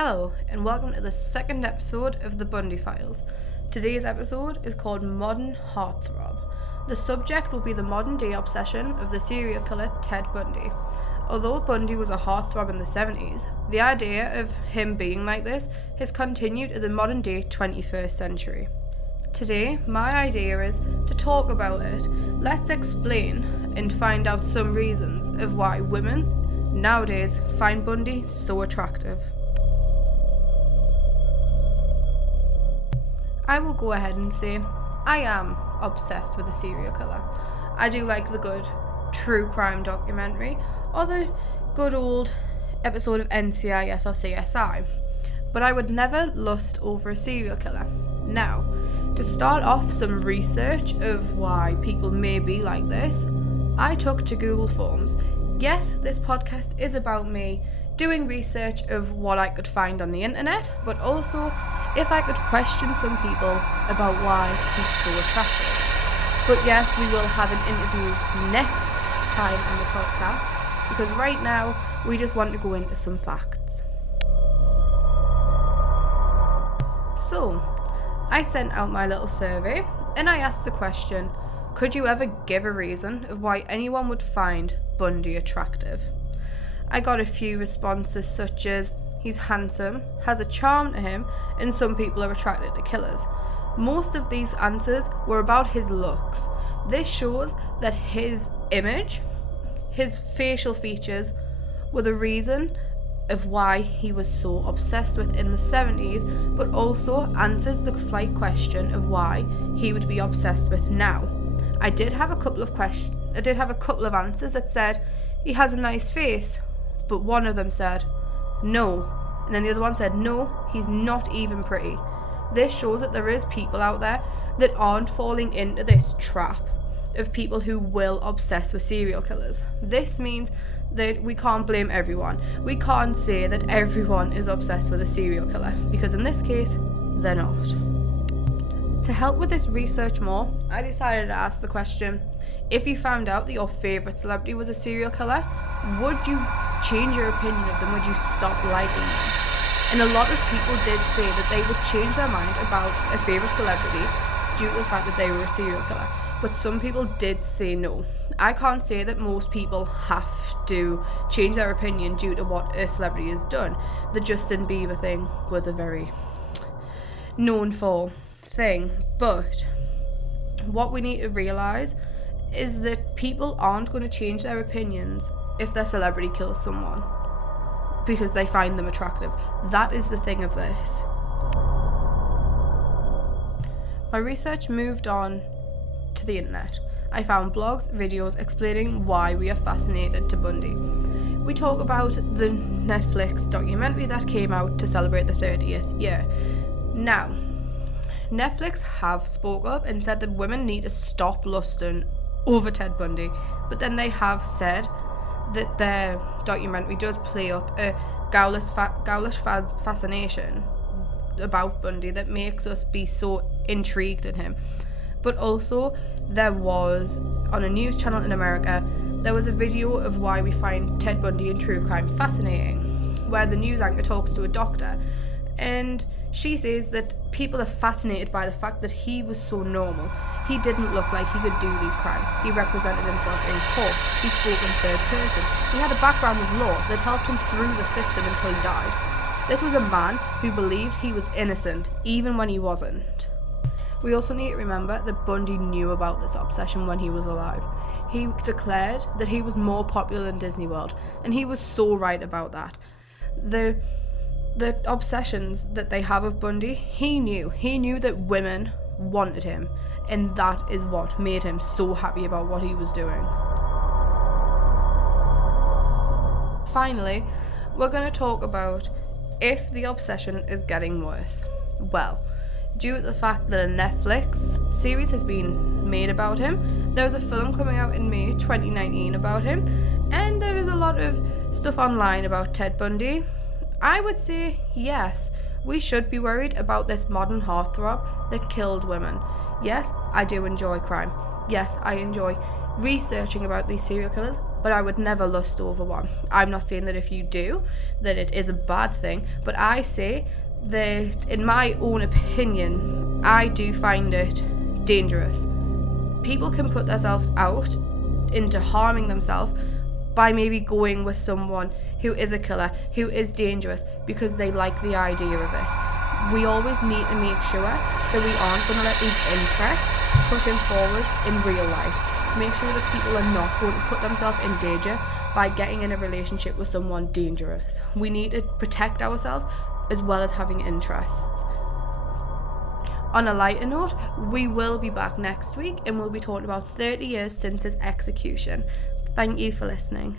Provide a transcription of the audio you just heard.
Hello, and welcome to the second episode of the Bundy Files. Today's episode is called Modern Heart-Throb. The subject will be the modern-day obsession of the serial killer Ted Bundy. Although Bundy was a heartthrob in the 70s, the idea of him being like this has continued in the modern-day 21st century. Today, my idea is to talk about it. Let's explain and find out some reasons of why women nowadays find Bundy so attractive. I will go ahead and say I am obsessed with a serial killer. I do like the good true crime documentary or the good old episode of NCIS or CSI, but I would never lust over a serial killer. Now, to start off some research of why people may be like this, I took to Google Forms. Yes, this podcast is about me doing research of what I could find on the internet, but also if I could question some people about why he's so attractive. But yes, we will have an interview next time on the podcast, because right now we just want to go into some facts. So, I sent out my little survey and I asked the question, could you ever give a reason of why anyone would find Bundy attractive? I got a few responses such as, he's handsome, has a charm to him, and some people are attracted to killers. Most of these answers were about his looks. This shows that his image, his facial features, were the reason of why he was so obsessed with in the 70s, but also answers the slight question of why he would be obsessed with now. I did have a couple of answers that said he has a nice face, but one of them said no, and then the other one said no, he's not even pretty. This shows that there is people out there that aren't falling into this trap of people who will obsess with serial killers. This means that we can't blame everyone. We can't say that everyone is obsessed with a serial killer, because in this case, they're not. To help with this research more, I decided to ask the question, if you found out that your favourite celebrity was a serial killer, would you change your opinion of them? Would you stop liking them? And a lot of people did say that they would change their mind about a favourite celebrity due to the fact that they were a serial killer. But some people did say no. I can't say that most people have to change their opinion due to what a celebrity has done. The Justin Bieber thing was a very known for thing. But what we need to realise is that people aren't going to change their opinions if their celebrity kills someone because they find them attractive. That is the thing of this. My research moved on to the internet. I found blogs, videos explaining why we are fascinated to Bundy. We talk about the Netflix documentary that came out to celebrate the 30th year. Now, Netflix have spoke up and said that women need to stop lusting over Ted Bundy, but then they have said that their documentary does play up a ghoulish fascination about Bundy that makes us be so intrigued in him. But also, there was, on a news channel in America, there was a video of why we find Ted Bundy and true crime fascinating, where the news anchor talks to a doctor, and she says that people are fascinated by the fact that he was so normal. He didn't look like he could do these crimes. He represented himself in court. He spoke in third person. He had a background of law that helped him through the system until he died. This was a man who believed he was innocent, even when he wasn't. We also need to remember that Bundy knew about this obsession when he was alive. He declared that he was more popular than Disney World, and he was so right about that. The obsessions that they have of Bundy, he knew that women wanted him, and that is what made him so happy about what he was doing. Finally, we're going to talk about if the obsession is getting worse. Well, due to the fact that a Netflix series has been made about him, there was a film coming out in May 2019 about him, and there is a lot of stuff online about Ted Bundy. I would say yes, we should be worried about this modern heartthrob that killed women. Yes, I do enjoy crime. Yes, I enjoy researching about these serial killers, but I would never lust over one. I'm not saying that if you do, that it is a bad thing, but I say that in my own opinion, I do find it dangerous. People can put themselves out into harming themselves by maybe going with someone who is a killer, who is dangerous, because they like the idea of it. We always need to make sure that we aren't going to let these interests push him forward in real life. Make sure that people are not going to put themselves in danger by getting in a relationship with someone dangerous. We need to protect ourselves as well as having interests. On a lighter note, we will be back next week and we'll be talking about 30 years since his execution. Thank you for listening.